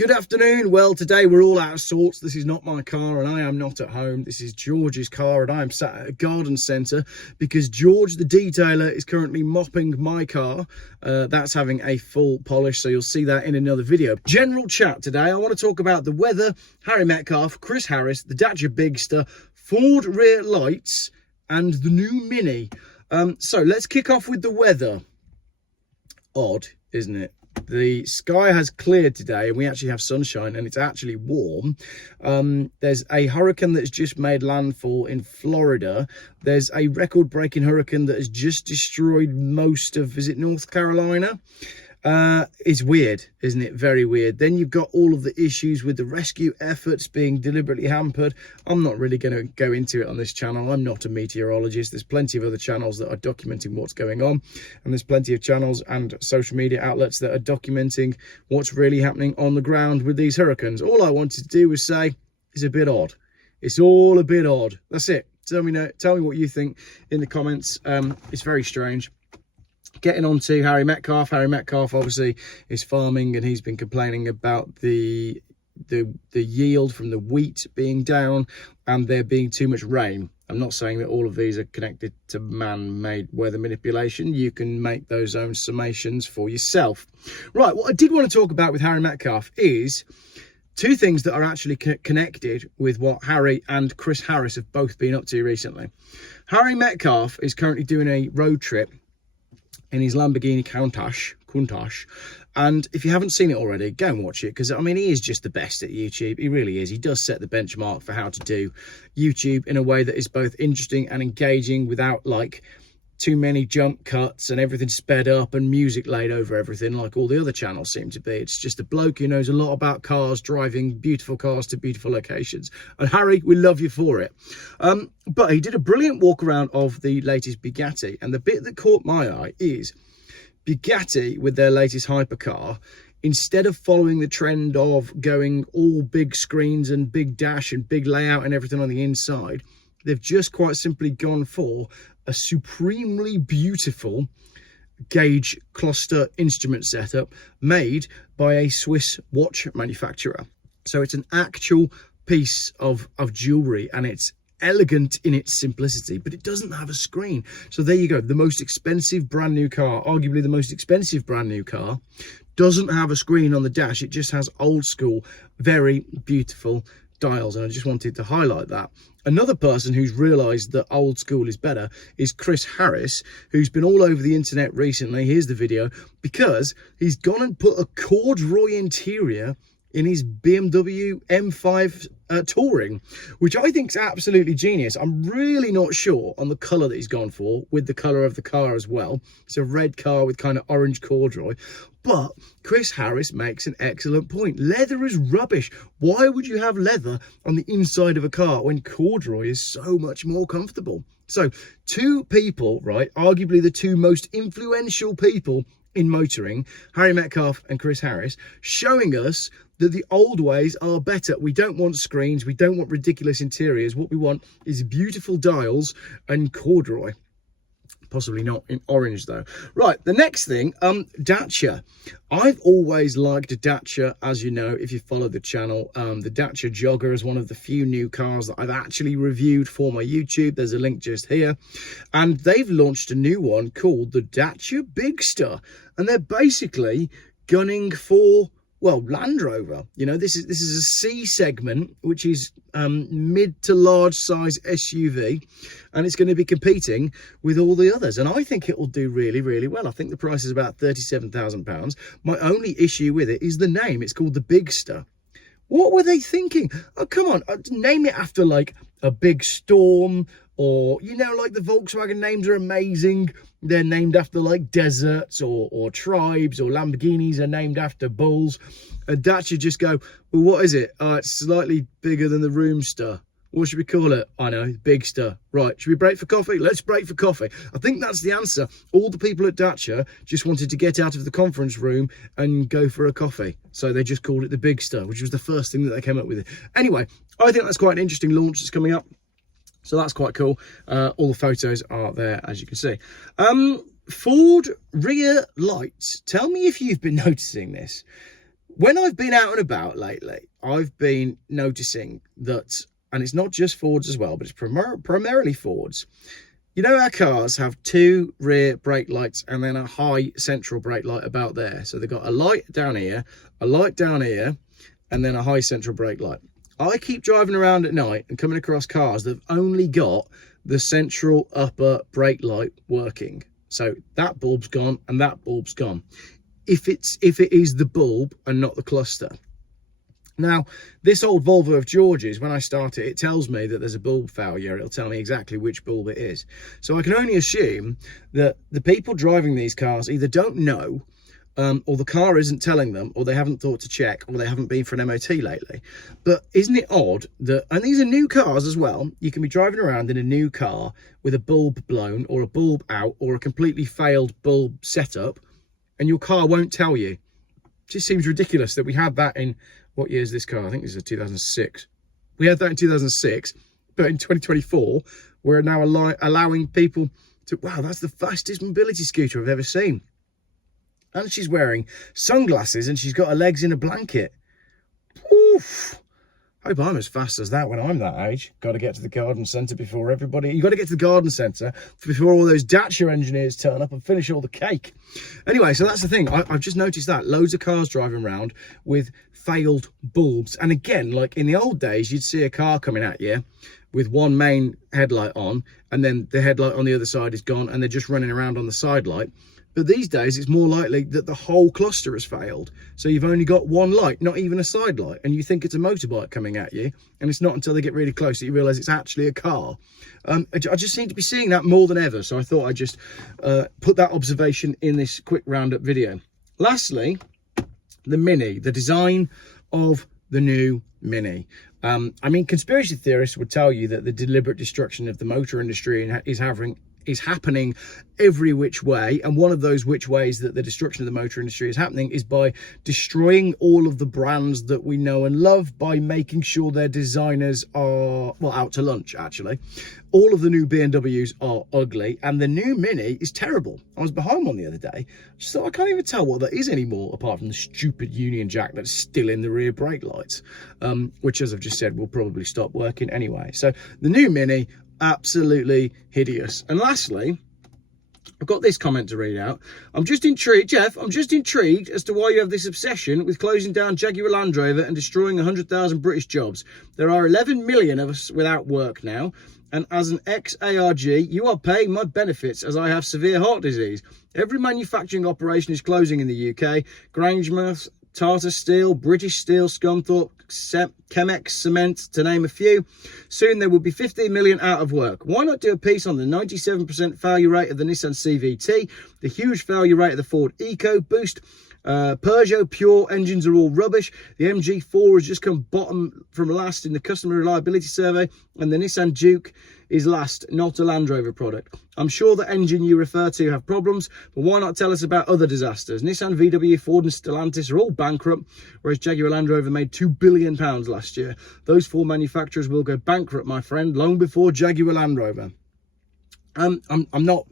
Good afternoon. Well, today we're all out of sorts. This is not my car and I am not at home. This is George's car and I am sat at a garden centre because George the detailer is currently mopping my car. That's having a full polish, so you'll see that in another video. General chat today. I want to talk about the weather, Harry Metcalfe, Chris Harris, the Dacia Bigster, Ford rear lights and the new Mini. So let's kick off with the weather. Odd, isn't it? The sky has cleared today and we actually have sunshine and it's actually warm. There's a hurricane that's just made landfall in Florida. There's a record-breaking hurricane that has just destroyed most of, is it North Carolina? It's weird, isn't it? Very weird. Then you've got all of the issues with the rescue efforts being deliberately hampered. I'm not really going to go into it on this channel. I'm not a meteorologist. There's plenty of other channels that are documenting what's going on, and there's plenty of channels and social media outlets that are documenting what's really happening on the ground with these hurricanes. All I wanted to do was say it's a bit odd. It's all a bit odd. That's it. Tell me what you think in the comments. It's very strange. Getting on to Harry Metcalfe. Harry Metcalfe obviously is farming and he's been complaining about the yield from the wheat being down and there being too much rain. I'm not saying that all of these are connected to man-made weather manipulation. You can make those own summations for yourself. Right, what I did want to talk about with Harry Metcalfe is two things that are actually connected with what Harry and Chris Harris have both been up to recently. Harry Metcalfe is currently doing a road trip in his Lamborghini Countach, and if you haven't seen it already, go and watch it, because I mean he is just the best at YouTube. He really is. He does set the benchmark for how to do YouTube in a way that is both interesting and engaging without like too many jump cuts and everything sped up and music laid over everything like all the other channels seem to be. It's just a bloke who knows a lot about cars, driving beautiful cars to beautiful locations. And Harry, we love you for it. But he did a brilliant walk around of the latest Bugatti, and the bit that caught my eye is Bugatti with their latest hypercar. Instead of following the trend of going all big screens and big dash and big layout and everything on the inside, they've just quite simply gone for a supremely beautiful gauge cluster instrument setup made by a Swiss watch manufacturer. So it's an actual piece of jewelry and it's elegant in its simplicity, but it doesn't have a screen. So there you go. The most expensive brand new car, arguably the most expensive brand new car, doesn't have a screen on the dash. It just has old school, very beautiful dials, and I just wanted to highlight that. Another person who's realized that old school is better is Chris Harris, who's been all over the internet recently. Here's the video, because he's gone and put a corduroy interior in his BMW M5 Touring, which I think is absolutely genius. I'm really not sure on the colour that he's gone for with the colour of the car as well. It's a red car with kind of orange corduroy. But Chris Harris makes an excellent point. Leather is rubbish. Why would you have leather on the inside of a car when corduroy is so much more comfortable? So two people, right, arguably the two most influential people in motoring, Harry Metcalfe and Chris Harris, showing us that the old ways are better. We don't want screens. We don't want ridiculous interiors. What we want is beautiful dials and corduroy. Possibly not in orange though. Right, the next thing, Dacia. I've always liked a Dacia, as you know, if you follow the channel. The Dacia Jogger is one of the few new cars that I've actually reviewed for my YouTube. There's a link just here. And they've launched a new one called the Dacia Bigster. And they're basically gunning for, well, Land Rover. You know, this is a C segment, which is mid to large size SUV, and it's going to be competing with all the others. And I think it will do really, really well. I think the price is about £37,000. My only issue with it is the name. It's called the Bigster. What were they thinking? Oh, come on, name it after like a big storm, or, you know, like the Volkswagen names are amazing. They're named after like deserts or tribes, or Lamborghinis are named after bulls. And Dacia just go, well, what is it? Oh, it's slightly bigger than the Roomster. What should we call it? I know, Bigster. Right, should we break for coffee? Let's break for coffee. I think that's the answer. All the people at Dacia just wanted to get out of the conference room and go for a coffee. So they just called it the Bigster, which was the first thing that they came up with. Anyway, I think that's quite an interesting launch that's coming up. So that's quite cool. All the photos are there, as you can see. Ford rear lights. Tell me if you've been noticing this. When I've been out and about lately, I've been noticing that, and it's not just Fords as well, but it's primarily Fords. You know, our cars have two rear brake lights and then a high central brake light about there. So they've got a light down here, a light down here, and then a high central brake light. I keep driving around at night and coming across cars that have only got the central upper brake light working. So that bulb's gone and that bulb's gone. If it is the bulb and not the cluster. Now, this old Volvo of George's, when I start it, it tells me that there's a bulb failure. It'll tell me exactly which bulb it is. So I can only assume that the people driving these cars either don't know, or the car isn't telling them, or they haven't thought to check, or they haven't been for an MOT lately. But isn't it odd that, and these are new cars as well, you can be driving around in a new car with a bulb blown, or a bulb out, or a completely failed bulb setup, and your car won't tell you. It just seems ridiculous that we had that in, what year is this car? I think this is a 2006. We had that in 2006, but in 2024, we're now allowing people to, wow, that's the fastest mobility scooter I've ever seen. And she's wearing sunglasses and she's got her legs in a blanket. Oof. I hope I'm as fast as that when I'm that age. Got to get to the garden centre before everybody. You got to get to the garden centre before all those Dacia engineers turn up and finish all the cake. Anyway, so that's the thing. I've just noticed that. Loads of cars driving around with failed bulbs. And again, like in the old days, you'd see a car coming at you with one main headlight on, and then the headlight on the other side is gone, and they're just running around on the side light. But these days, it's more likely that the whole cluster has failed. So you've only got one light, not even a side light. And you think it's a motorbike coming at you. And it's not until they get really close that you realise it's actually a car. I just seem to be seeing that more than ever. So I thought I'd just put that observation in this quick roundup video. Lastly, the Mini, the design of the new Mini. I mean, conspiracy theorists would tell you that the deliberate destruction of the motor industry is happening every which way, and one of those which ways that the destruction of the motor industry is happening is by destroying all of the brands that we know and love, by making sure their designers are, well, out to lunch. Actually, all of the new BMWs are ugly, and the new Mini is terrible. I was behind one the other day, just thought I can't even tell what that is anymore, apart from the stupid Union Jack that's still in the rear brake lights, which, as I've just said, will probably stop working anyway. So the new Mini, absolutely hideous. And lastly, I've got this comment to read out. I'm just intrigued, Geoff, I'm just intrigued as to why you have this obsession with closing down Jaguar Land Rover and destroying 100,000 British jobs. There are 11 million of us without work now, and as an ex-ARG, you are paying my benefits as I have severe heart disease. Every manufacturing operation is closing in the UK. Grangemouth, Tata Steel, British Steel, Scunthorpe, Chemex Cement, to name a few. Soon there will be 15 million out of work. Why not do a piece on the 97% failure rate of the Nissan CVT, the huge failure rate of the Ford EcoBoost, Peugeot Pure engines are all rubbish. The MG4 has just come bottom from last in the customer reliability survey, and the Nissan Juke is last, not a Land Rover product. I'm sure the engine you refer to have problems, but why not tell us about other disasters? Nissan, VW, Ford and Stellantis are all bankrupt, whereas Jaguar Land Rover made £2 billion last year. Those four manufacturers will go bankrupt, my friend, long before Jaguar Land Rover. I'm not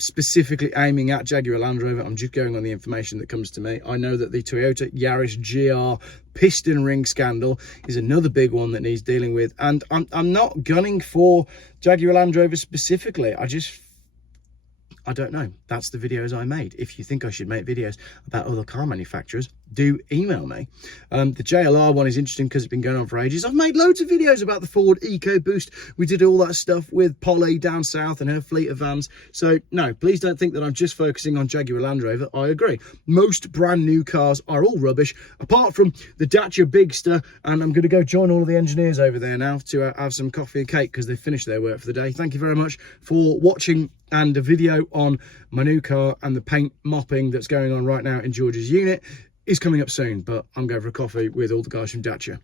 specifically aiming at Jaguar Land Rover. I'm just going on the information that comes to me. I know that the Toyota Yaris GR piston ring scandal is another big one that needs dealing with, and I'm not gunning for Jaguar Land Rover specifically. I don't know. That's the videos I made. If you think I should make videos about other car manufacturers, do email me. The JLR one is interesting because it's been going on for ages. I've made loads of videos about the Ford EcoBoost. We did all that stuff with Polly down south and her fleet of vans. So no, please don't think that I'm just focusing on Jaguar Land Rover. I agree. Most brand new cars are all rubbish, apart from the Dacia Bigster. And I'm going to go join all of the engineers over there now to have some coffee and cake because they've finished their work for the day. Thank you very much for watching, and a video on my new car and the paint mopping that's going on right now in George's unit is coming up soon, but I'm going for a coffee with all the guys from Dacia.